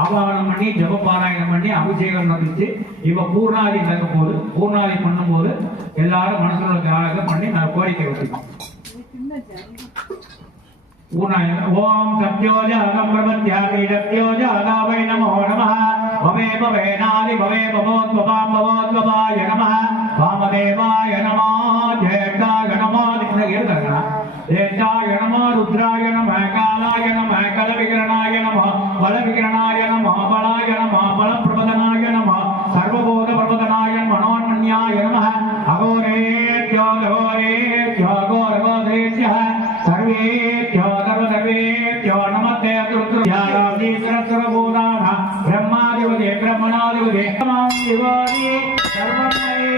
ஆவாகனம் பண்ணி ஜபபாராயணம் பண்ணி அபிஷேகம் நடந்துச்சு. இப்ப பூர்ணாதி நடக்கும் போது பூர்ணாதி பண்ணும் போது எல்லாரும் மனசுல தியானம் பண்ணி நான் கோரிக்கை வச்சுக்கோம். ஓம் சத்யோஜாகம் பிரபத்யாகிரத்யோஜாகாவை நமோ நமः. பவே பவேனாதி பவே பவோத்வபாம் பவோத்வபாய நமः. வாமதேவாய நமோ ஜேஷ்டாய நமோ இருக்காங்களா? ஜேஷ்டாய நமோ ருத்ராய நமः. காலாய நமः. கலவிகிரணாய நமः. பலவிகிரணாய நமः. பலாய நமः. பலப்பிரபதனாய நமः. சர்வபோத பிரபதனாய மனோன்மன்யாய நமः. அகோரேத்யோ ககோரேத்யோ கோரகோதேத்யः सर्वेभ्यो सर्वसर्वेभ्यो नमस्ते अतुरुद्रयागावधि सरस्वरभूताः ब्रह्मादिवदे ब्रह्मणादिवदे तमां शिवादि सर्वमये